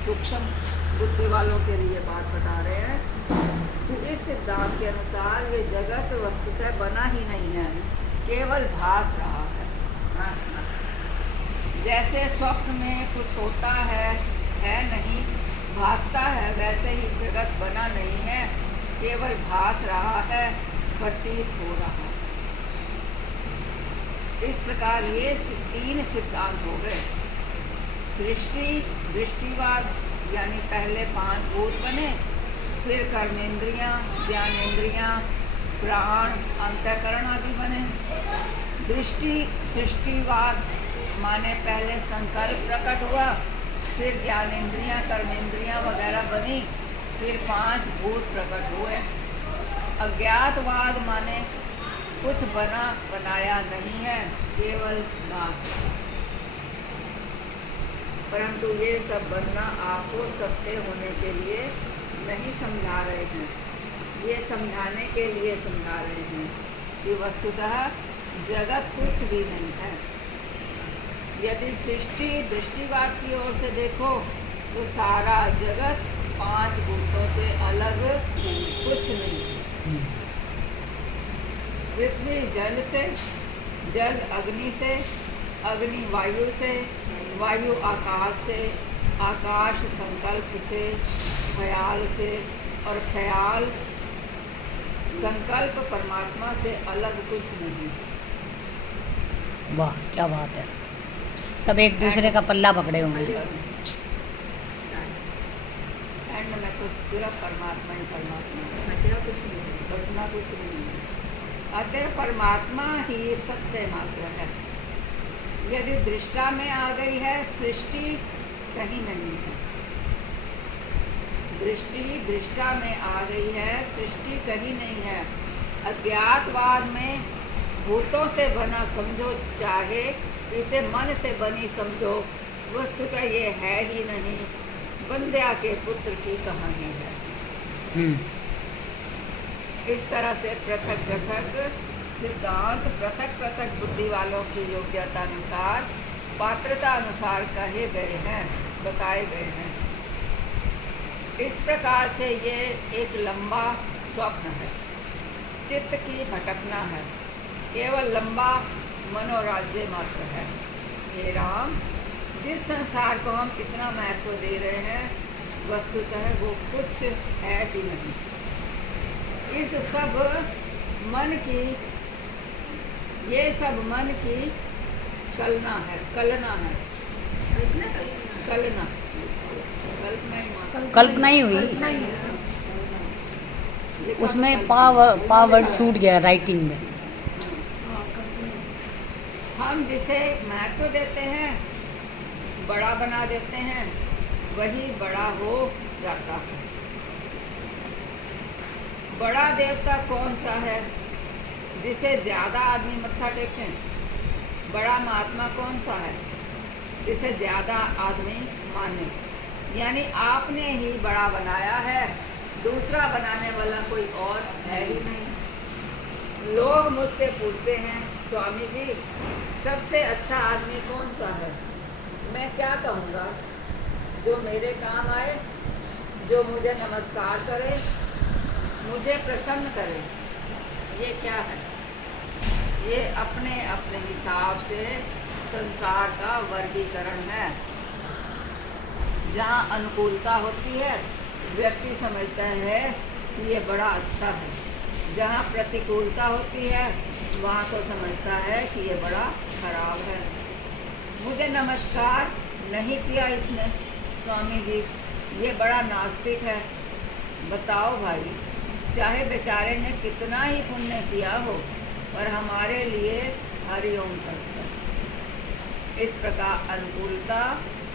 सूक्ष्म बुद्धि वालों के लिए बात बता रहे हैं कि इस सिद्धांत के अनुसार ये जगत वस्तुतः बना ही नहीं है, केवल भास रहा है। जैसे स्वप्न में कुछ होता है नहीं, भासता है, वैसे ही जगत बना नहीं है, केवल भास रहा है, प्रतीत हो रहा है। इस प्रकार ये 3 सिद्धांत हो गए। सृष्टि, दृष्टिवाद, यानी पहले 5 भूत बने, फिर कर्मेंद्रियां, ज्ञानेंद्रियां, प्राण, अंतःकरण आदि बने। दृष्टि सृष्टिवाद माने पहले संकल्प प्रकट हुआ, फिर ज्ञानेंद्रियां, कर्मेंद्रियां वगैरह बनी, फिर 5 भूत प्रकट हुए। अज्ञातवाद माने कुछ बना बनाया नहीं है, केवल नाश। परंतु ये सब बनना आपको सत्य होने के लिए नहीं समझा रहे हैं, ये समझाने के लिए समझा रहे हैं कि वस्तुतः जगत कुछ भी नहीं है। यदि सृष्टि दृष्टिवाद की ओर से देखो तो सारा जगत 5 भूतों से अलग कुछ नहीं। पृथ्वी जल से, जल अग्नि से, अग्नि वायु से, वायु आकाश से, आकाश संकल्प से, ख्याल से, और ख्याल संकल्प परमात्मा से अलग कुछ नहीं। वाह क्या बात है, सब एक दूसरे का पल्ला पकड़े होंगे। एंड में तो सिर्फ परमात्मा ही परमात्मा, बचना कुछ नहीं, बचना कुछ नहीं है। अतः परमात्मा ही सत्य मात्र है। यदि दृष्टा में आ गई है, सृष्टि कहीं नहीं है। दृष्टि दृष्टा में आ गई है, सृष्टि कहीं नहीं है। अज्ञातवाद में भूतों से बना समझो, चाहे इसे मन से बनी समझो, वस्तु का ये है ही नहीं। बंध्या के पुत्र की कहानी है। इस तरह से पृथक पृथक सिद्धांत पृथक पृथक बुद्धि वालों की योग्यता अनुसार, पात्रता अनुसार कहे गए हैं, बताए गए हैं। इस प्रकार से ये एक लंबा स्वप्न है, चित्त की भटकना है, केवल लंबा मनोराज्य मात्र है। हे राम, जिस संसार को हम इतना महत्व दे रहे हैं, वस्तुतः वो कुछ है ही नहीं। इस सब मन की, ये सब मन की कलना है, कल्पना है, कल्पना कल्पना ही हुई, उसमें पावर छूट गया राइटिंग में। हम जिसे महत्व देते हैं, बड़ा बना देते हैं, वही बड़ा हो जाता है। बड़ा देवता कौन सा है? जिसे ज़्यादा आदमी मत्था टेकें। बड़ा महात्मा कौन सा है? जिसे ज़्यादा आदमी माने। यानी आपने ही बड़ा बनाया है, दूसरा बनाने वाला कोई और है ही नहीं। लोग मुझसे पूछते हैं, स्वामी जी सबसे अच्छा आदमी कौन सा है? मैं क्या कहूँगा? जो मेरे काम आए, जो मुझे नमस्कार करे, मुझे प्रसन्न करे। ये क्या है? ये अपने अपने हिसाब से संसार का वर्गीकरण है। जहाँ अनुकूलता होती है, व्यक्ति समझता है कि ये बड़ा अच्छा है। जहाँ प्रतिकूलता होती है, वहाँ तो समझता है कि ये बड़ा खराब है। मुझे नमस्कार नहीं किया इसने, स्वामी जी ये बड़ा नास्तिक है। बताओ भाई, चाहे बेचारे ने कितना ही पुण्य किया हो, पर हमारे लिए हरिओम तत्सत। इस प्रकार अनुकूलता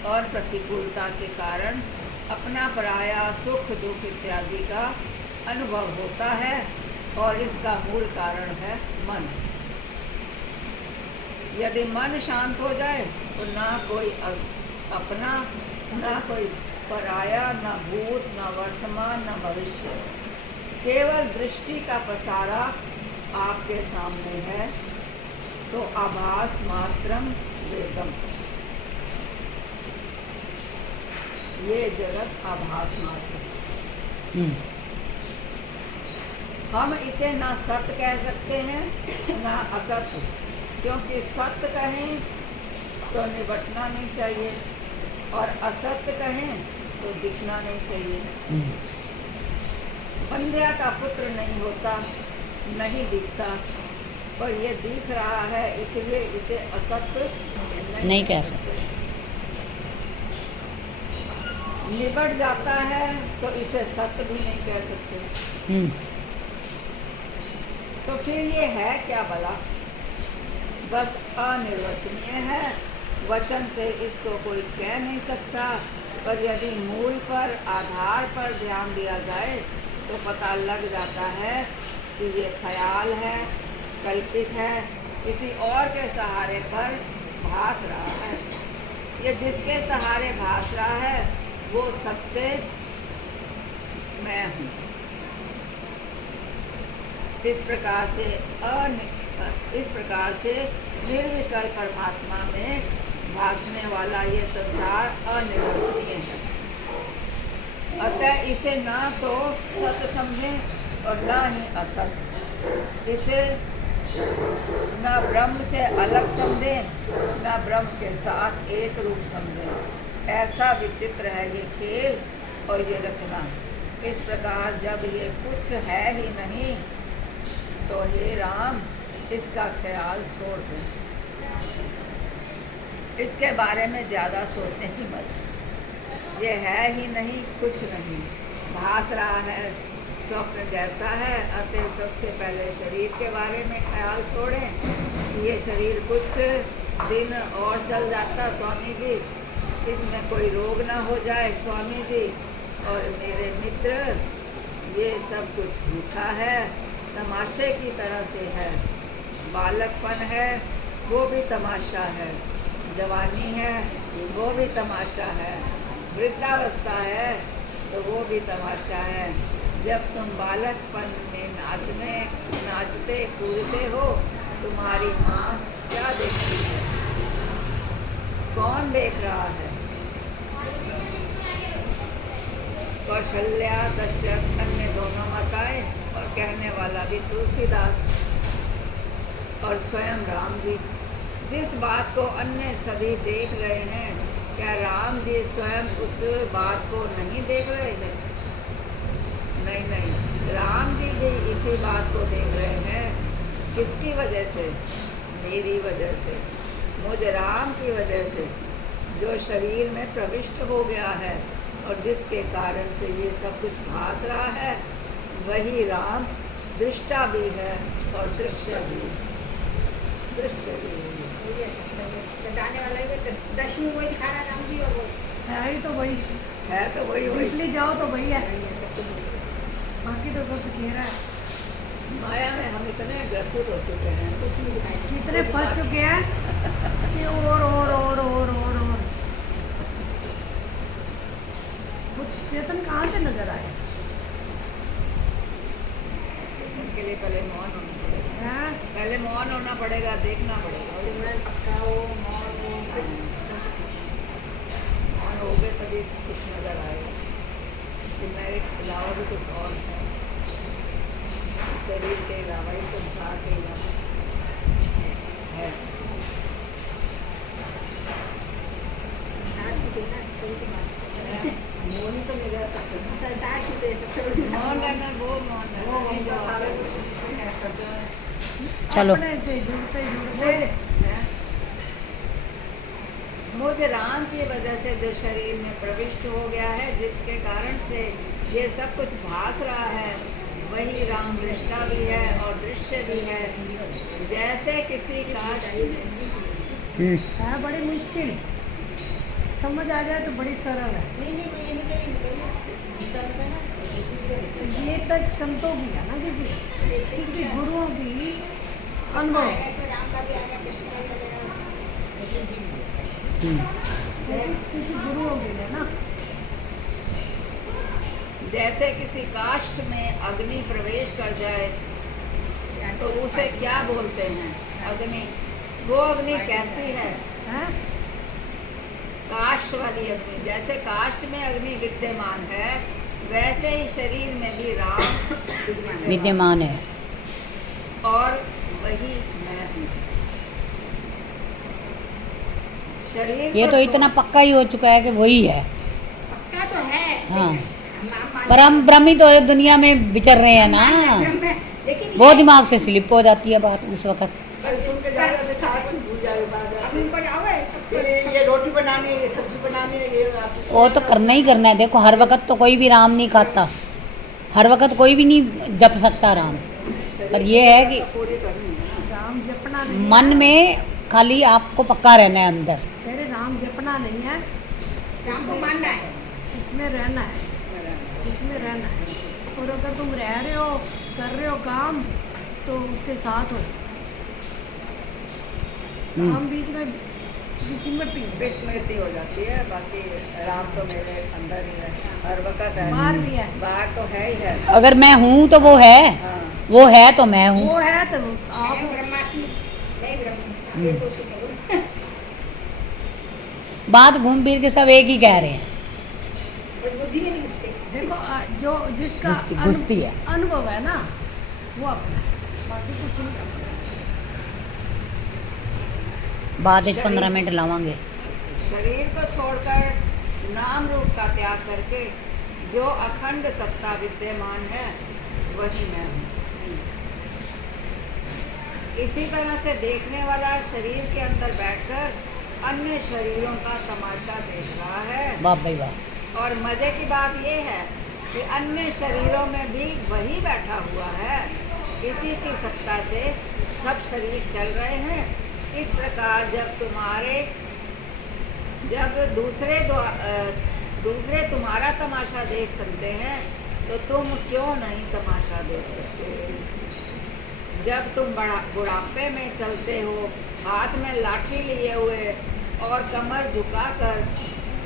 और प्रतिकूलता के कारण अपना पराया सुख दुख इत्यादि का अनुभव होता है, और इसका मूल कारण है मन। यदि मन शांत हो जाए तो ना कोई अपना, ना कोई पराया, ना भूत, ना वर्तमान, ना भविष्य। केवल दृष्टि का पसारा आपके सामने है, तो आभास मात्रम वेदम। ये जगत आभास मात्र है। हम्म, हम इसे ना सत्य कह सकते हैं ना असत्य, क्योंकि सत्य कहें तो निबटना नहीं चाहिए और असत्य कहें तो दिखना नहीं चाहिए। हम्म, बंध्या का पुत्र नहीं होता, नहीं दिखता, पर ये दिख रहा है इसलिए इसे असत्य नहीं कह सकते। निबट जाता है तो इसे सत्य भी नहीं कह सकते। हम्म, तो फिर ये है क्या भला? बस अनिर्वचनीय है, वचन से इसको कोई कह नहीं सकता, पर यदि मूल पर आधार पर ध्यान दिया जाए तो पता लग जाता है कि ये ख्याल है, कल्पित है, किसी और के सहारे पर भास रहा है। ये जिसके सहारे भास रहा है वो सत्य मैं हूँ। इस प्रकार से निर्विकल्प परमात्मा में भासने वाला ये संसार अनिर्वचनीय है। अतः इसे ना तो सत्य समझें और ना ही असत्य। इसे ना ब्रह्म से अलग समझें, ना ब्रह्म के साथ एक रूप समझें। ऐसा विचित्र है ये खेल और ये रचना। इस प्रकार जब ये कुछ है ही नहीं तो हे राम इसका ख्याल छोड़ दो, इसके बारे में ज़्यादा सोचें ही मत। ये है ही नहीं, कुछ नहीं, भास रहा है, स्वप्न जैसा है। अतः सबसे पहले शरीर के बारे में ख्याल छोड़ें। ये शरीर कुछ दिन और चल जाता स्वामी जी, इसमें कोई रोग ना हो जाए स्वामी जी। और मेरे मित्र, ये सब कुछ झूठा है, तमाशे की तरह से है। बालकपन है वो भी तमाशा है, जवानी है वो भी तमाशा है, वृद्धावस्था है तो वो भी तमाशा है। जब तुम बालकपन में नाचते कूदते हो, तुम्हारी माँ क्या देखती है? कौन देख रहा है? कौशल्या, दशरथ, अन्य दोनों माताएं और कहने वाला भी तुलसीदास और स्वयं राम जी। जिस बात को अन्य सभी देख रहे हैं, क्या राम जी स्वयं उस बात को नहीं देख रहे हैं? नहीं नहीं, राम जी भी इसी बात को देख रहे हैं। किसकी वजह से? मेरी वजह से, मुझ राम की वजह से, जो शरीर में प्रविष्ट हो गया है और जिसके कारण से ये सब कुछ भास रहा है। वही राम दृष्टा भी है और दृश्य भी, दृश्य भी जाने वाला ही दशमी वही दिखा रहा है राम जी, और वो है ही तो वही, है तो वही वही। निकली जाओ तो वही है, सब कुछ बाकी तो सब घेरा है। माया में हम इतने ग्रसित हो चुके हैं, कुछ नहीं दिखाई। कितने फंस चुके हैं कि और वो चेतन कहाँ से नजर आए? चेतन के लिए पहले मौन होना पड़ेगा, हैं? पहले मौन होना पड़ेगा, देखना पड़ेगा। सिमरन पक्का हो, मौन हो, फिर मौन हो गए तभी कुछ नजर आएगा कि मेरे अलावा भी कुछ और है, शरीर के अलावा ही, संसार के अलावा है। संसार छूटे ना, कभी तो बात मौन तो नहीं रह सकते ना। संसार छूटे सबसे बड़ी मौन रहना, वो मौन रहना, वो नहीं जो सारे आपके कुछ इसमें है, करते हैं। चलो। अपने से जुड़ते जुड़ते है। मुझ राम की वजह से जो शरीर में प्रविष्ट हो गया है, जिसके कारण से ये सब कुछ भास रहा है, वही राम दृष्टा भी है और दृश्य भी है। जैसे किसी का है बड़ी मुश्किल, समझ आ जाए तो बड़ी सरल है। नहीं नहीं, मैं ये नहीं कह रही, गीता में कहना ये तक संतों की है ना, किसी गुरुओं की अनुभव, राम का भी आ गया, कृष्ण का भी आ गया। किसी गुरुओं की है ना। जैसे किसी काष्ठ में अग्नि प्रवेश कर जाए तो उसे क्या बोलते हैं? अग्नि। वो अग्नि कैसी है? हैं? काष्ठ वाली अग्नि, जैसे काष्ठ में अग्नि विद्यमान है वैसे ही शरीर में भी राम विद्यमान है। और वही मैं हूँ। शरीर ये को तो इतना पक्का ही हो चुका है कि वही है। पक्का तो है। हाँ। लेकिन पर हम ब्रह्मी तो दुनिया में विचर रहे हैं ना, लेकिन वो दिमाग से स्लिप हो जाती है बात उस वक्त। सुन के जा रहे थे, खाना कुछ भूल जाए बाद में। अब ऊपर आओ फिर ये रोटी बनानी है, ये सब्जी बनानी है, ये आप वो तो करना ही करना है। देखो हर वक्त तो कोई भी राम नहीं खाता, हर वक्त कोई भी नहीं जप सकता राम। पर ये है कि पूरी करनी है ना। राम जपना नहीं है। मन में खाली आपको पक्का रहना है अंदर। कह रहे राम जपना नहीं है, राम को मानना है। इसमें रहना है, इसमें रहना है। और अगर तुम रह रहे हो, कर रहे हो काम, तो उसके साथ हो। हम बीच में विस्मृति हो, विस्मृति हो जाती है। बाकी राम तो मेरे अंदर ही है, हर वक्त है, बाहर भी है। बाहर तो है ही है। अगर मैं हूँ तो वो है, हाँ। वो है तो मैं हूँ। वो है तो मैं आप ब्रह्मास्मि, मैं ब्रह्म, ये सोच के चलो। बात घूम फिर के सब एक ही कह रहे हैं। कुछ बुद्धि में नहीं घुसते। देखो जो जिसका घुसती है। अनुभव है ना, वो अपना है, बाकी कुछ नहीं अपना है। बाद एक 15 मिनट लावांगे। शरीर को छोड़कर नाम रूप का त्याग करके जो अखंड सत्ता विद्यमान है वही मैं हूँ। इसी तरह से देखने वाला शरीर के अंदर बैठकर अन्य शरीरों का तमाशा देख रहा है। वाह भाई वाह। और मजे की बात ये है कि अन्य शरीरों में भी वही बैठा हुआ है। इसी की सत्ता से सब शरीर चल रहे हैं। इस प्रकार जब दूसरे तुम्हारा तमाशा देख सकते हैं तो तुम क्यों नहीं तमाशा देख सकते। जब तुम बुढ़ापे में चलते हो हाथ में लाठी लिए हुए और कमर झुकाकर,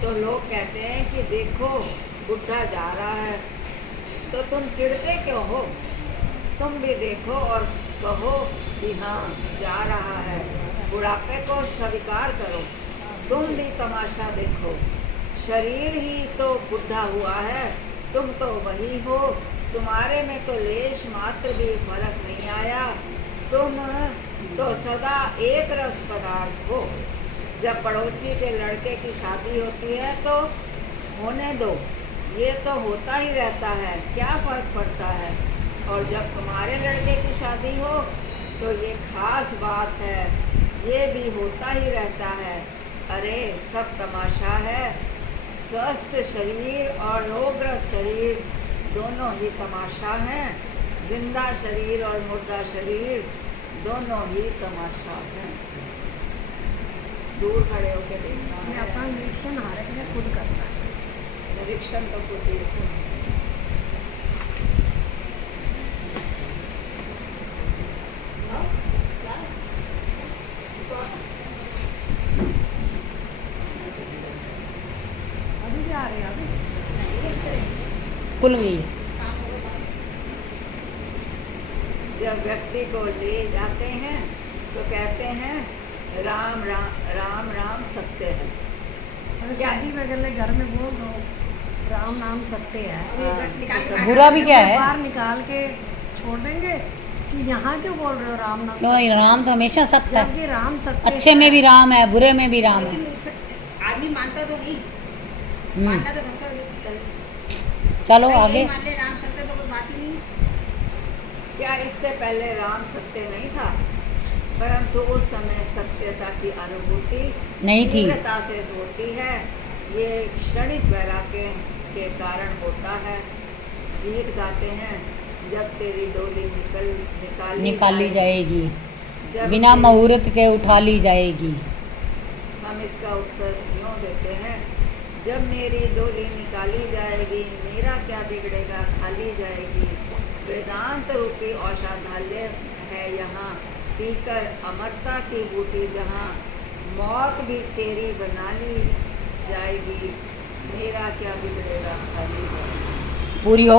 तो लोग कहते हैं कि देखो बुढ़ा जा रहा है, तो तुम चिढ़ते क्यों हो। तुम भी देखो और कहो कि हाँ जा रहा है। बुढ़ापे को स्वीकार करो, तुम भी तमाशा देखो। शरीर ही तो बुढ़ा हुआ है, तुम तो वही हो। तुम्हारे में तो लेश मात्र भी फर्क नहीं आया। तुम तो सदा एक रस पदार्थ हो। जब पड़ोसी के लड़के की शादी होती है तो होने दो, ये तो होता ही रहता है, क्या फर्क पड़ता है। और जब तुम्हारे लड़के की शादी हो तो ये खास बात है, ये भी होता ही रहता है। अरे सब तमाशा है। स्वस्थ शरीर और रोगग्रस्त शरीर दोनों ही तमाशा हैं। जिंदा शरीर और मुर्दा शरीर दोनों ही तमाशा हैं। दूर खड़े होकर देखना ये है। अपना निरीक्षण हर एक ने खुद करना है। निरीक्षण तो खुद ही है। अभी भी आ रहे हैं, अभी कुल गई। जब व्यक्ति को ले जाते हैं तो कहते हैं राम राम राम राम सत्य है। अगर शादी में अगले घर में बोल दो राम नाम सत्य है, निकाल के बुरा भी क्या है। बाहर निकाल के छोड़ देंगे कि यहाँ क्यों बोल रहे हो राम नाम क्यों, सत्य है? राम तो हमेशा सत्य है। जबकि राम सत्य अच्छे में भी राम है, बुरे में भी राम है। लेकिन उस आदमी मानता तो नहीं, मानता तो सबका चलो यही आगे। मान ले राम सत्य तो कोई बात ही नहीं। क्या इससे पहले राम सत्य नहीं था? परंतु उस समय सत्यता की अनुभूति नहीं थी। तीव्रता से होती है। ये क्षणिक वैराग्य के कारण होता है। गीत गाते हैं जब तेरी डोली निकाली जाएगी, जब बिना तेरी- मुहूर्त के उठा ली जाएगी। हम इसका उत्तर यूँ देते हैं, जब मेरी डोली निकाली जाएगी मेरा क्या बिगड़ेगा, खाली जाएगी। वेदांत रूपी औषधालय है यहाँ, पीकर अमरता की बूटी जहाँ, मौत भी चेरी बना ली जाएगी। मेरा क्या बिगड़ेगा, खाली जाएगी। पूरी हो